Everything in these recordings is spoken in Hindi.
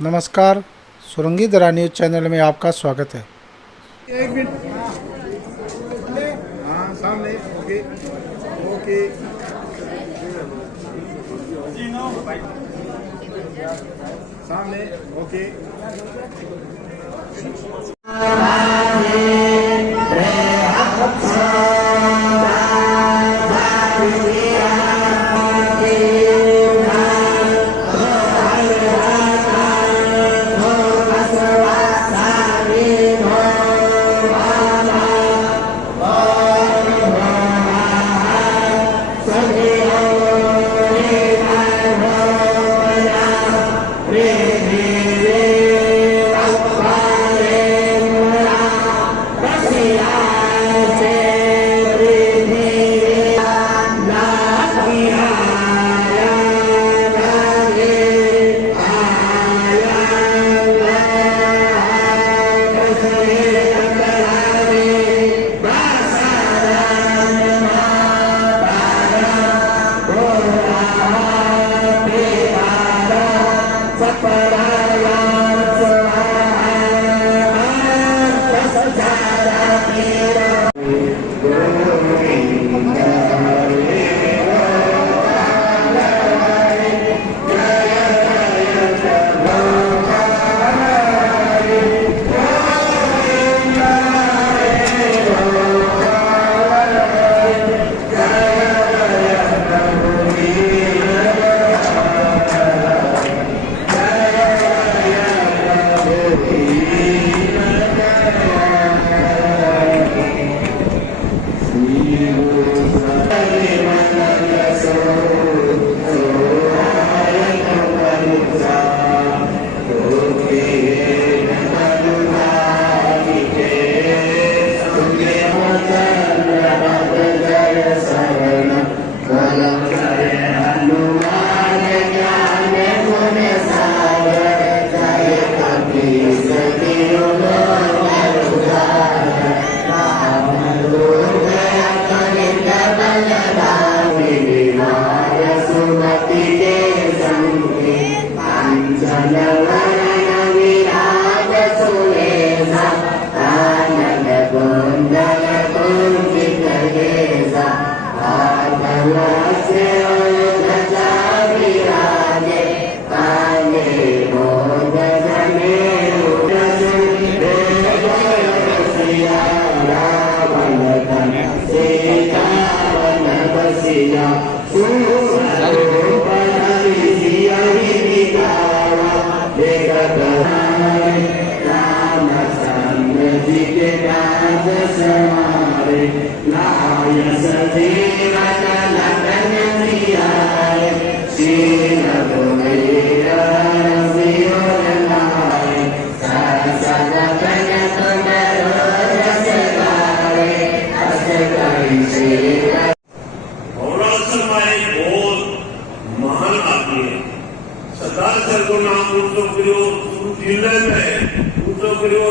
नमस्कार, सुरंगी दरा न्यूज़ चैनल में आपका स्वागत है। एक मिनट। हाँ, सामने। Okay okay. सामने। ओके।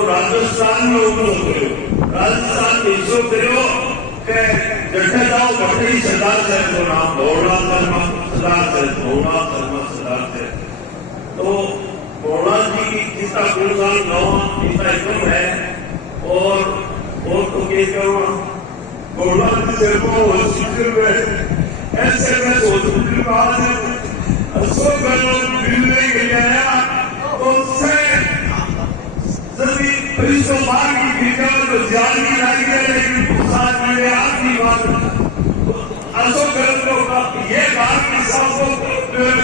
राजस्थान में उभरो करो, राजस्थान में इसो करो के जठे जाओ बकरी सरदार साहब को नाम भोड़ा धर्म सरदार साहब भोड़ा धर्म सरदार साहब। तो भोड़ा जी जिसका गुणगान नवा जिसका एकदम है और तो के करो भोड़ा जी से को हॉस्पिटल में ऐसे में हॉस्पिटल बाद असो करो मिलने गया तो से जमीन परिसों बार की भीतर तो जान की लगी है लेकिन साथ में आखिरी बात अशोक गहलोत का ये बात की सबको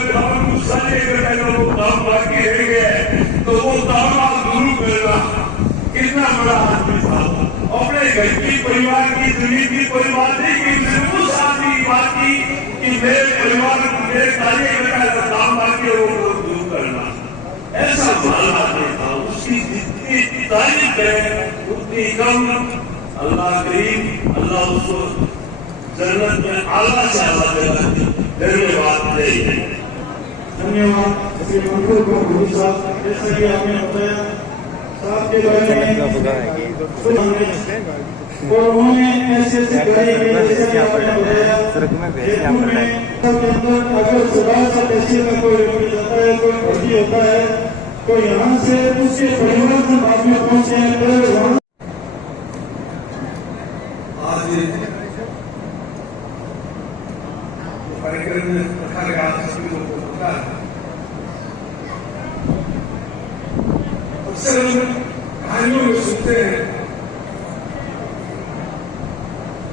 काम गुस्सा लेकर वो काम बाकी रह गया है तो वो काम आप गुरु करना कितना बड़ा आदमी था अपने घर की परिवार की जमीन की कोई बात नहीं की उस आदमी की बात की कि मेरे परिवार मेरे कार्य का काम बाकी है वो दूर करना ऐसा मान आदमी था। उसकी जितनी तारीफ है उतनी कम अल्लाह करीम अल्लाह उसको जन्नत में आला से आला धन्यवाद दे। धन्यवाद श्री मंसूर गुरु साहब। जैसा कि आपने बताया साहब के बारे में और उन्होंने ऐसे गाड़ी में जैसे आपने बताया जयपुर में सबके अंदर अगर सुबह से तहसील में कोई रोटी जाता है कोई भर्ती होता है तो यहाँ से उसके परिवार के बाद में पहुंचे हैं तो वहाँ आज कार्यक्रम में रखा गया सभी लोगों को पता है। अक्सर हम कहानियों में सुनते हैं,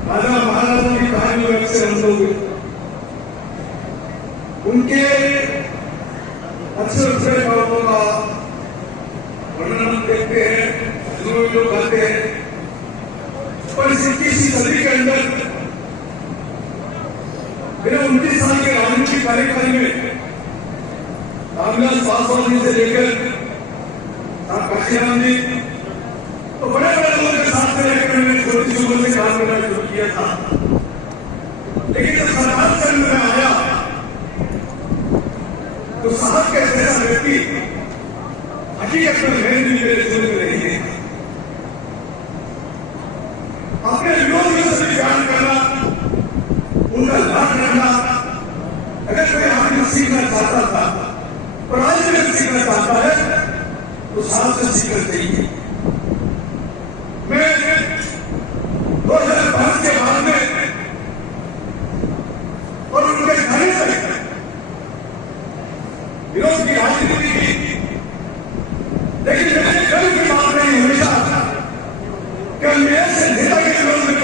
राजा महाराजा की कहानियों में अक्सर हम लोग उनके अक्सर अक्सर कामों का वर्णन देखते हैं, लोग कहते हैं। पर इस 21वीं सदी के अंदर मेरे 29 साल के राजनीतिक कार्यकाल में रामविलास पासवान जी से लेकर काशीराम जी तो बड़े बड़े लोगों के साथ में रहकर मैंने छोटी सी उम्र से काम करना शुरू किया था। लेकिन जब सरकार से में आया तो साहब के जैसा व्यक्ति हकीकत में मेरे जीवन में नहीं है। अपने विरोधियों से विचार करना, उनका लाभ रखना, अगर कोई आदमी सीखना चाहता था और आज भी सीखना चाहता है तो साहब से सीखना चाहिए। मैं 2005 के बाद में और उनके जाने तक विरोध की राजनीति की, लेकिन मैंने कभी की बात नहीं हमेशा कि मैं ऐसे नेता के विरोध में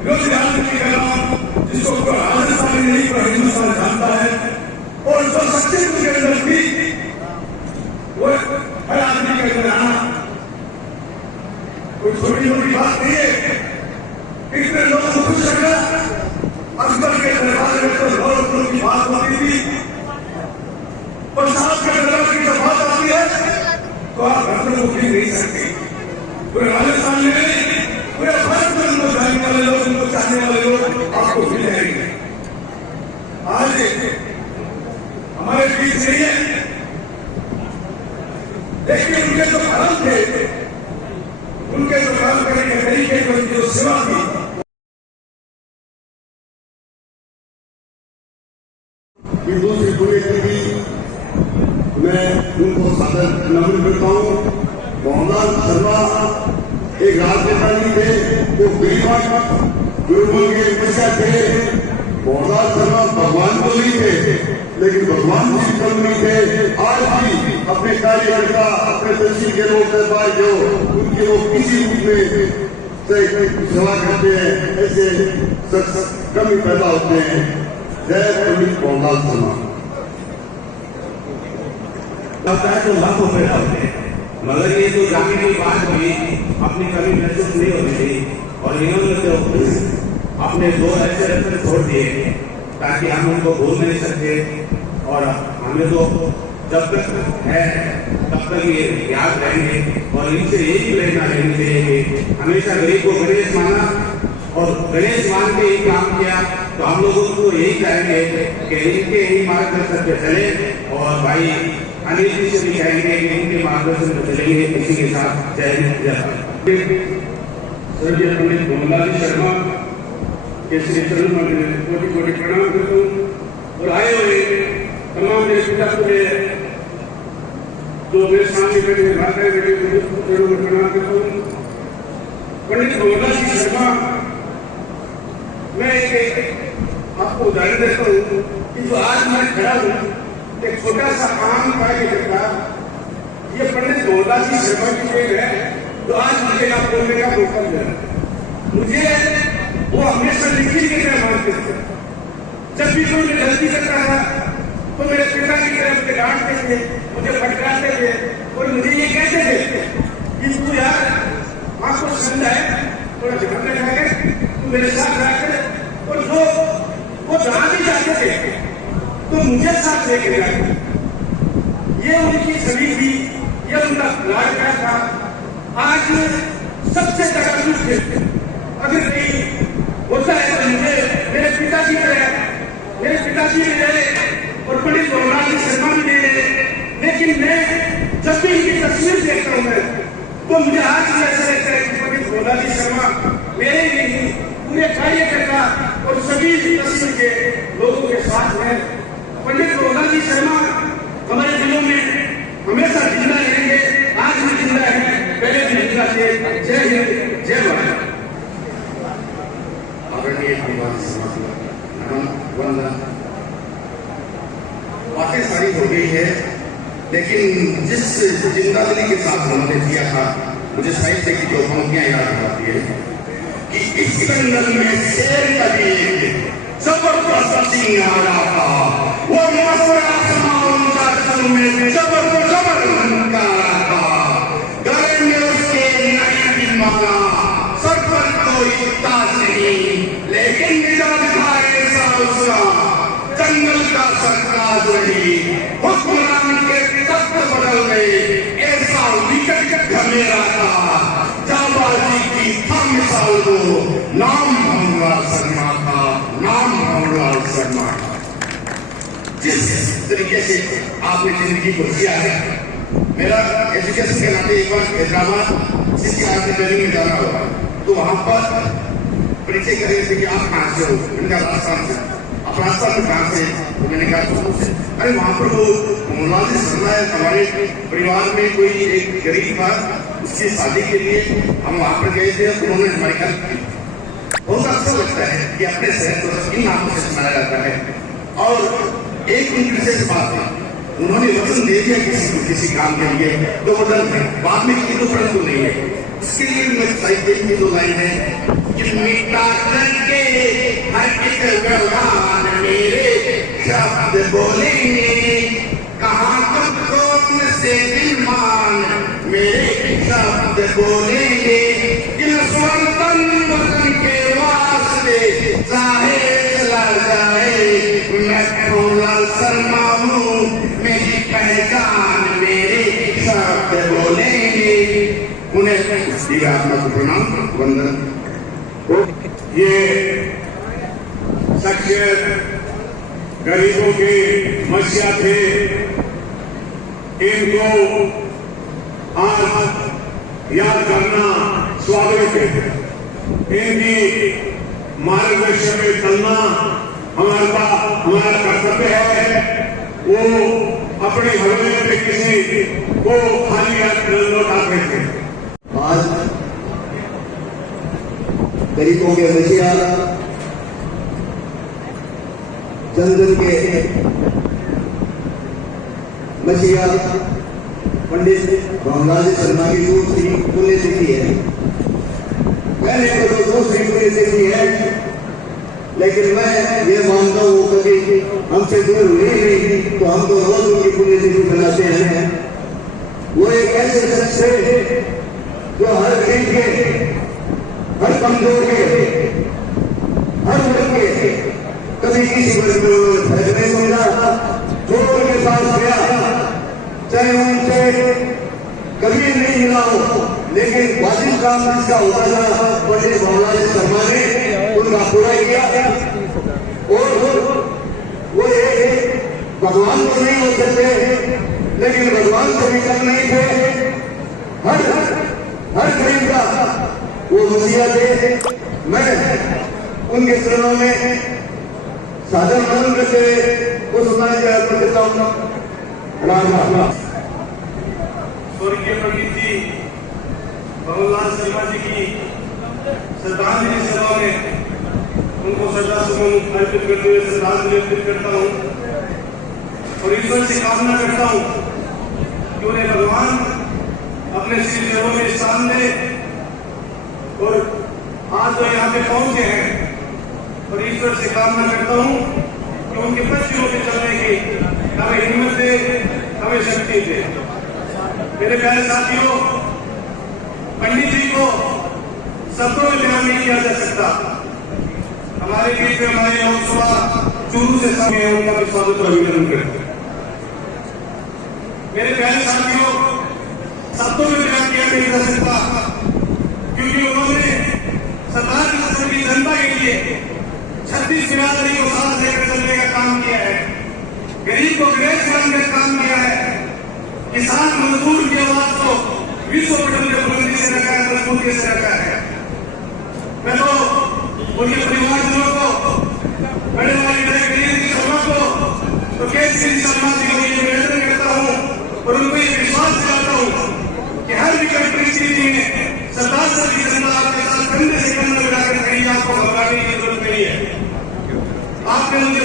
विरोधी राजनीति कर रहा हूं जिसको राजस्थान में नहीं पूरा हिंदुस्तान जानता है और जो सच्चे के अंदर भी वो हर आदमी के अंदर आना कोई छोटी छोटी बात नहीं है। इतने लोगों को खुश रखना, अकबर के दरबार में तो लोगों की बात होती थी और साहब के दरबार की जब बात आती है तो आप घर में उठ नहीं सकते। पूरे राजस्थान में नहीं, पूरे भारत में उनको जानने वाले लोग, उनको चाहने वाले लोग आपको मिल जाएंगे। आज हमारे बीच नहीं है, लेकिन उनके जो काम थे, उनके जो काम करने के तरीके को, उनकी जो सेवा थी, हिंदू से जुड़े भी मैं उनको सादर नमन करता हूँ। मोहनलाल शर्मा एक राजनेता नहीं थे, वो गुरुकुल के विषय थे। मोहनलाल शर्मा भगवान तो नहीं थे, लेकिन भगवान जी कम नहीं थे। आज भी अपने कार्यकर्ता, अपने तहसील के लोग जो उनके लोग किसी रूप में सेवा करते हैं, ऐसे कमी पैदा होते हैं। जय पंडित मोहनलाल शर्मा। लगता है तो लाखों पैदा होते हैं, मगर ये तो जाने की बात हुई, अपनी कभी महसूस नहीं होती थी और इन्होंने तो अपने दो ऐसे रस्ते छोड़ दिए ताकि हम उनको भूल नहीं सकते। और हमें तो जब तक है तब तक ये याद रहेंगे और इनसे यही प्रेरणा रहनी चाहिए कि हमेशा गरीब को गणेश माना और गणेश मान के ही काम किया। तो हम लोगों को यही कहेंगे कि इनके ही मार्गदर्शन पे चले और भाई अनिल जी से भी कहेंगे कि इनके मार्गदर्शन पे चलेंगे। इसी के साथ जय हिंद जय भारत। स्वर्गीय पंडित मोहनलाल शर्मा के श्री चरण में कोटि कोटि प्रणाम करता हूँ और आए हुए तमाम मेरे पिता पूरे जो मेरे सामने बैठे माताएं बैठे उनको चरणों में प्रणाम करता हूँ। पंडित मोहनलाल शर्मा, मैं एक आपको उदाहरण देता हूँ कि जो आज मैं खड़ा हूँ एक छोटा सा आम कार्यकर्ता, ये पंडित मोहनलाल शर्मा की देन है तो आज मुझे यहाँ बोलने का मौका मिला। मुझे वो हमेशा लिखी के तरह मानते थे। जब भी कोई गलती करता था तो मेरे पिता की तरफ से डांटते थे, मुझे फटकारते थे और मुझे ये कहते थे कि तू यार आपको समझा है, थोड़ा ध्यान रखा तू मेरे साथ रहकर। और जो वो जहाँ भी जाते थे तो मुझे साथ लेके जाते। ये उनकी छवि थी, ये उनका लाड प्यार था। आज सबसे ज्यादा दुख है अगर नहीं होता है तो मुझे मेरे पिताजी भी रहे और पंडित मोहनलाल शर्मा भी रहे। लेकिन मैं जब भी इनकी तस्वीर देखता हूँ मैं तो मुझे आज भी ऐसा लगता है कि पंडित मोहनलाल शर्मा मेरे ही नहीं पूरे कार्यकर्ता और सभी तस्वीर के लोगों के साथ हैं। पंडित मोहनलाल शर्मा हमारे दिलों में हमेशा बातचीत हो गई है, लेकिन जिस जिंदादिली के साथ उन्होंने किया था, मुझे साहित्य की जो पंक्तियां याद आती है कि इस जंगल में शेर कभी जबरदस्त सिंह आ जाता, वो मसरा उनका जंगल में जबर उनका आता, गले में उसके नई की माला, सर पर कोई ताज नहीं, लेकिन मिजाज था ऐसा उसका, जंगल का सरताज रही, हुक्मरान के तख्त बदल गए, ऐसा विकट घमेरा था, जाबाजी की था मिसाल को, नाम भंवरलाल शर्मा था, नाम भंवरलाल शर्मा था। जिस तरीके से आपने जिंदगी को जिया है, मेरा एजुकेशन के नाते एक बार हैदराबाद CCR से ट्रेनिंग में जाना होगा, तो वहां पर परिचय कर रहे थे कि आप कहाँ से हो, इनका राजस्थान से, आप राजस्थान में कहाँ से, तो मैंने कहा तो से, अरे वहां पर वो भंवरलाल जी शर्मा है, हमारे परिवार में कोई एक गरीब था, उसकी शादी के लिए हम वहां पर गए थे, उन्होंने हमारी हेल्प की। बहुत अच्छा लगता है कि अपने शहर को इन नामों से सुनाया जाता है। और एक उनकी विशेष बात है, उन्होंने वचन दे दिया किसी को किसी काम के लिए तो वचन है, बाद में किसी को परंतु नहीं है। उसके लिए मैं साहित्य की दो लाइन है कि मिटा करके हर एक व्यवहार मेरे शब्द बोलेंगे, कहाँ तक कौन से दिल मान मेरे शब्द बोलेंगे, इन स्वर तन वतन के वास्ते चाहे चला जाए, मैं भंवरलाल शर्मा हूँ, मेरी पहचान मेरे शब्द बोलेंगे। उन्हें आत्मा को प्रणाम वंदन। ये शख्सियत गरीबों के मसीहा थे, इनको आज याद करना स्वागत है, इनकी मार्गदर्शन में चलना हमारा कर्तव्य है। वो अपने हवेली में किसी को खाली हाथ लौटाते थे। आज गरीबों के मसीहा, जन जन के मसीहा पंडित भंवरलाल शर्मा की दूसरी पुण्यतिथि है। मैंने तो दूसरी पुण्यतिथि है, लेकिन मैं ये मानता हूँ कभी हमसे दूर हुई नहीं, तो हम तो रोज उनकी पुण्यतिथि मनाते हैं। वो एक ऐसे शख्स है जो हर गरीब के, हर कमजोर के, हर वर्ग के, कभी किसी वर्ग में फर्क नहीं समझा, जो उनके पास गया चाहे उनसे कभी नहीं मिला हो, लेकिन वाजिब काम जिसका होता था पंडित भंवरलाल शर्मा ने उनका पूरा किया। और वो एक भगवान तो नहीं हो सकते, लेकिन भगवान से भी कम नहीं थे। हर गरीब का वो मसीहा थे। मैं उनके चरणों में साधन मनन करके वो सुनाया जाता देता हूँ। राम स्वर्गीय पंडित जी भंवरलाल शर्मा जी की श्रद्धांजलि सभा में उनको श्रद्धासुमन अर्पित करते हुए श्रद्धांजलि अर्पित करता हूँ और ईश्वर से कामना करता हूँ कि उन्हें भगवान अपने श्री चरणों में स्थान दे। और आज जो यहाँ पे पहुंचे हैं, और ईश्वर से कामना करता हूँ कि उनके पश्चिमों पे चलने की हमें हिम्मत दे, हमें शक्ति दे। मेरे प्यारे साथियों, पंडित जी को शब्दों में बयान नहीं किया जा सकता। हमारे बीच में हमारे लोकसभा चूरू से समय है, उनका भी स्वागत और अभिनंदन करते हैं। मेरे प्यारे साथियों, शब्दों में बयान किया नहीं जा सकता, क्योंकि उन्होंने सरदार की जनता के लिए 36 बिरादरी को साथ लेकर चलने का काम किया है, गरीब को गरीब बनाने का काम किया है, किसान मजदूर की आवाज को विश्व पटल में बुलंदी से रखा है, मजबूती से रखा है। मैं तो उनके परिवारजनों को, बड़े भाई गरीब शर्मा को, तो केसरी शर्मा जी को ये निवेदन करता हूँ और उनको ये विश्वास दिलाता हूँ कि हर विकट परिस्थिति में सरदार सर की जनता आपके साथ कंधे से कंधा मिलाकर खड़ी, आपको घबराने की जरूरत नहीं है। आपने मुझे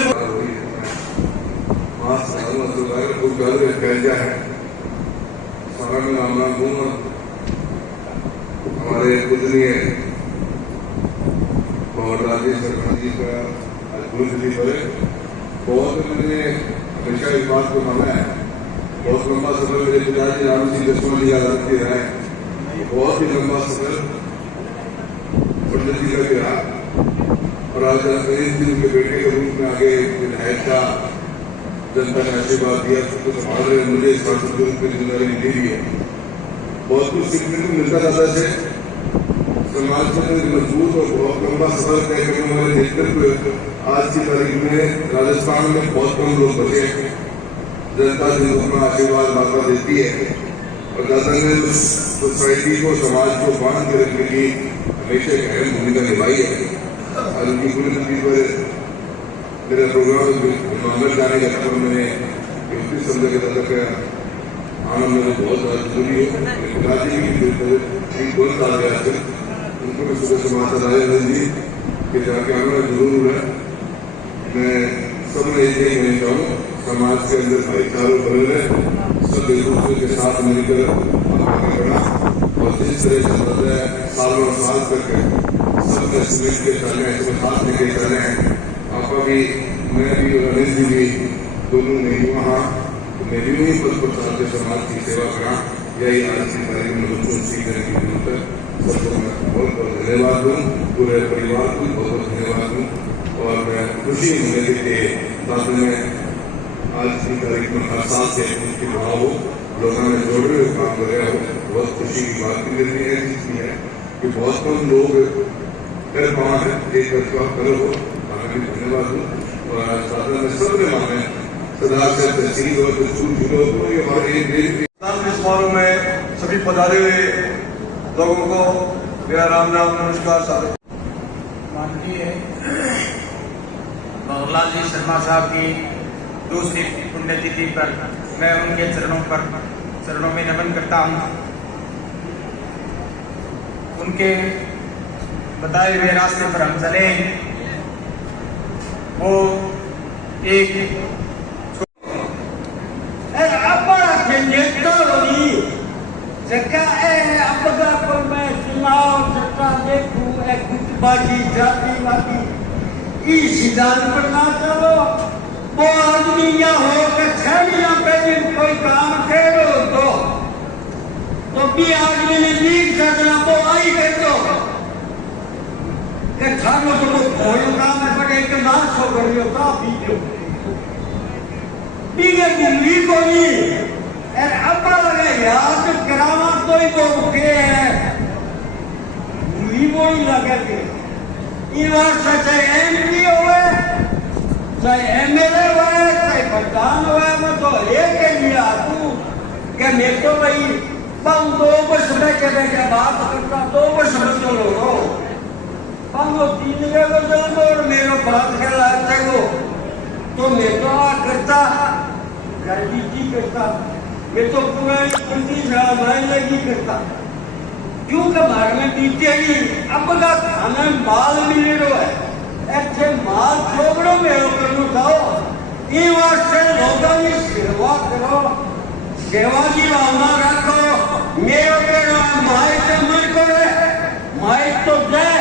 सुधार फैल है सारा में नाम दूंगा। हमारे पूजनीय बाबा शर्मा जी का गुरुजी पर बहुत मैंने हमेशा इस बात को माना है। बहुत लंबा सफर मेरे पिताजी राम सिंह लक्ष्मण जी याद रखते रहे, बहुत ही लंबा सफर पंडित जी का भी रहा और आज उनके बेटे के रूप में आगे विधायक का जनता ने आशीर्वाद दिया, सबको संभाल रहे, मुझे इस बात की जिम्मेदारी दी भी है। बहुत कुछ सीखने को मिलता दादा से, समाज में मजबूत और बहुत लंबा सफर तय करने वाले देखकर हुए आज की तारीख में राजस्थान में बहुत कम लोग बचे हैं। जनता जिनको अपना आशीर्वाद माता देती है और दादा ने उस सोसाइटी को समाज को बांध के रखने की हमेशा एक अहम भूमिका निभाई है। और उनकी पूरी नदी पर मेरा प्रोग्राम अंदर जाने का था, मैंने युक्ति समझा के दादा का आना मेरे बहुत ज़्यादा जरूरी है। पिताजी भी 2 साल गया थे, उनको भी सुबह से माता राजा जी के जाके आना जरूर है। मैं सब में यही कहना चाहूँ, समाज के अंदर भाईचारा बने रहे, सब एक दूसरे के साथ मिलकर आगे बढ़ा और जिस तरह से मतलब सालों साल करके सब मिल के चले, सब साथ लेके चले। आपका भी, मैं भी और अनिल जी भी दोनों नहीं वहाँ, तो मैं भी वही 55 साल के समाज की सेवा करा। यही आज की तारीख में बच्चों सीखने की जरूरत है। सबको मैं बहुत बहुत धन्यवाद दूँ, पूरे परिवार को बहुत बहुत धन्यवाद दूँ और मैं खुशी होने के साथ में आज की तारीख में हर साल से उसकी भाव हो, लोगों ने जोड़े हुए काम कर रहे हो, बहुत खुशी की बात भी रहती है। इसलिए है कि बहुत कम लोग कर पाए हैं, एक करो हो, मैं भी धन्यवाद दूँ। और आज साधन में सबने माने सदा से तहसील और तहसील जुड़ो हो, ये हमारे एक देश के समारोह में सभी पधारे हुए लोगों को मेरा राम राम नमस्कार साहब। माननीय बाबूलाल जी शर्मा साहब की दूसरी पुण्यतिथि पर मैं उनके चरणों में नमन करता हूँ। उनके बताए हुए रास्ते पर हम चले। वो एक सिद्धांत पर ना चलो, वो आदमी या हो कि छड़िया पे कोई काम करो तो भी आदमी ने लीक करना वो आई कर दो कि थानो तो वो घोड़ों काम है पर एक नाश हो गई हो काफी जो बीगे दिल्ली को नहीं और अब लगे याद करावा कोई वो के है दिल्ली वो ही लगे के इन बार चाहे एमपी हुए चाहे एमएलए हुए चाहे प्रधान हुए, मैं तो एक के लिए आतू कि मैं तो भाई 2 वर्ष में के बैठे बात करता 2 वर्ष में चलो रो 3 वर्ष और मेरे बात खेला वो तो मैं तो करता राजनीति करता, मैं तो पूरा 25 साल महीने की करता क्योंकि हमारे में बीते ही अब का खाना माल मिल रहा है। ऐसे माल छोड़ो मेरे को खाओ, ये वास्ते लोगों की सेवा करो, सेवा की भावना रखो। मेरे को माई से मन करे, माई तो जाए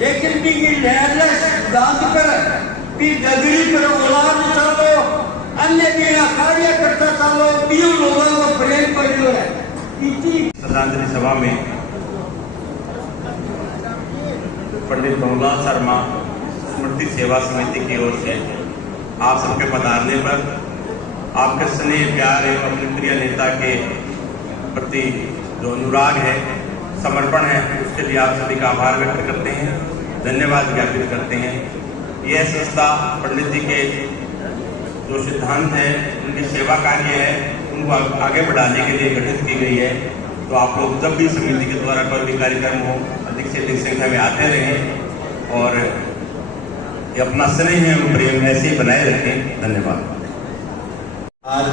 लेकिन भी लहरलेस दांत पर भी गगरी पर औलाद चलो, अन्य बिना कार्य करता चलो, बीओ लोगों को प्रेम कर लो है। श्रद्धांजलि सभा में पंडित बाबूलाल शर्मा स्मृति सेवा समिति की ओर से आप सबके पधारने पर आपके स्नेह प्यार एवं अपने प्रिय नेता के प्रति जो अनुराग है, समर्पण है, उसके लिए आप सभी का आभार व्यक्त करते हैं, धन्यवाद ज्ञापित करते हैं। यह संस्था पंडित जी के जो सिद्धांत है, उनकी सेवा कार्य है, उनको आगे बढ़ाने के लिए गठित की गई है। तो आप लोग जब भी समिति के द्वारा कोई भी कार्यक्रम हो अधिक से अधिक संख्या में आते रहें और ये अपना स्नेह एवं प्रेम ऐसे ही बनाए रखें। धन्यवाद। आज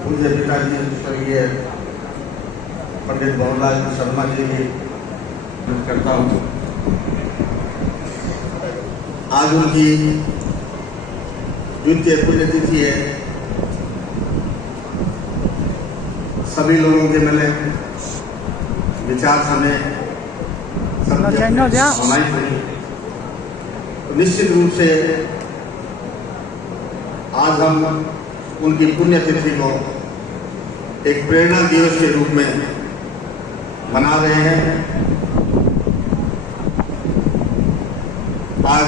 पूज्य पिताजी स्वर्गीय पंडित बाबूलाल शर्मा जी की करता हूँ। आज उनकी जिनकी पुण्यतिथि है, सभी लोगों के मैंने विचार सुने, सुनाई सुनी। तो निश्चित रूप से आज हम उनकी पुण्यतिथि को एक प्रेरणा दिवस के रूप में मना रहे हैं। आज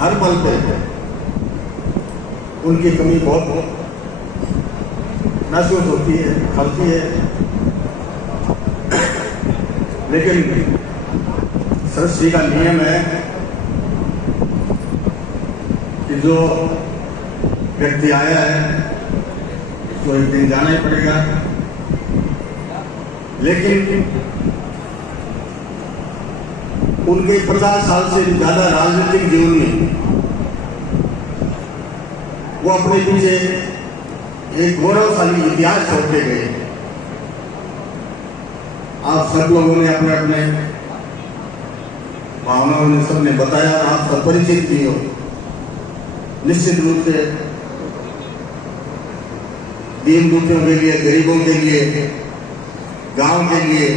हर पल पे उनकी कमी बहुत महसूस होती है, खलती है, लेकिन सृष्टि का नियम है कि जो व्यक्ति आया है उसको एक दिन जाना ही पड़ेगा। लेकिन उनके 50 साल से ज्यादा राजनीतिक जीवन में वो अपने पीछे एक गौरवशाली इतिहास छोड़ते गए। आप सब लोगों ने अपने अपने भावनाओं ने सबने बताया, आप सब परिचित भी हो। निश्चित रूप से दीन दुखियों के लिए, गरीबों के लिए, गांव के लिए,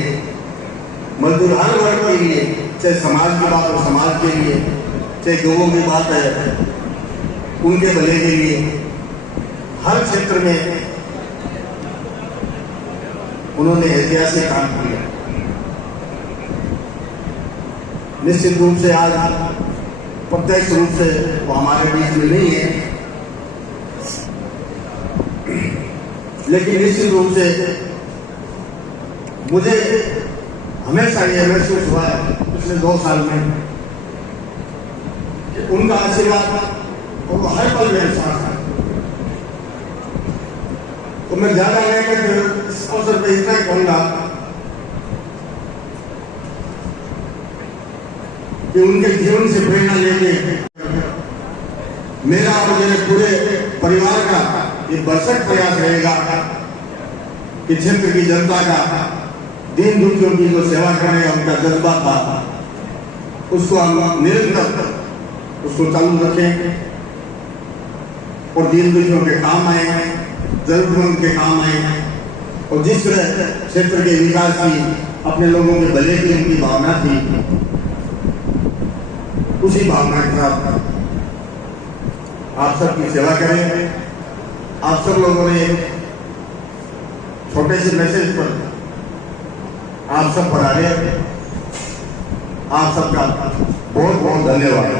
मजदूर हर वर्ग के लिए, चाहे समाज की बात हो समाज के लिए, चाहे गौों की बात है उनके भले के लिए, हर क्षेत्र में उन्होंने ऐतिहासिक काम किया। निश्चित रूप से आज प्रत्यक्ष रूप से वो हमारे बीच में नहीं है, लेकिन निश्चित रूप से मुझे हमेशा ये महसूस हुआ है पिछले 2 साल में कि उनका आशीर्वाद वो हर पल मेरे साथ है। तो मैं ज्यादा नहीं कि इस अवसर पर इतना ही कहूंगा कि उनके जीवन से प्रेरणा लेके मेरा और मेरे पूरे परिवार का ये भरसक प्रयास रहेगा कि क्षेत्र की जनता का दीन दुखियों की जो सेवा करने का उनका जज्बा था उसको हम निरंतर उसको चालू रखें और दीन दुखियों के काम आए, जरूरतमंद के काम आए। और जिस तरह क्षेत्र के विकास की, अपने लोगों के भले की उनकी भावना थी, उसी भावना के साथ आप सबकी सेवा करें। आप सब लोगों ने छोटे से मैसेज पर आप सब पढ़ाने, आप सबका बहुत बहुत धन्यवाद।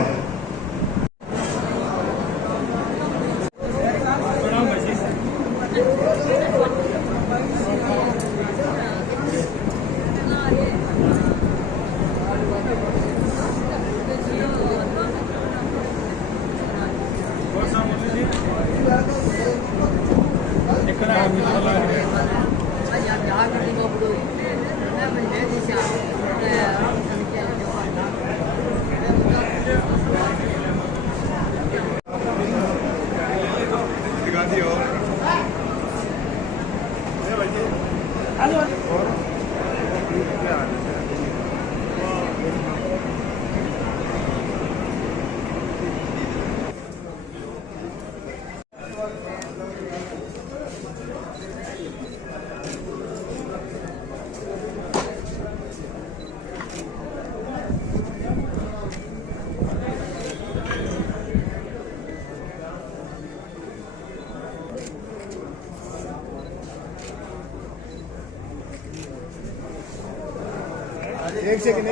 एक सेकंड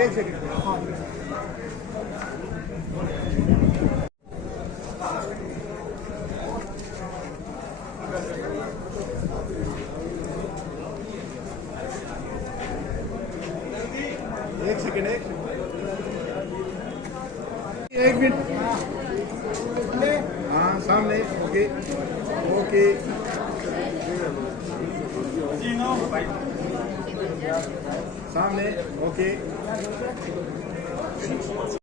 एक मिनट। हाँ सामने। ओके ओके सामने। ओके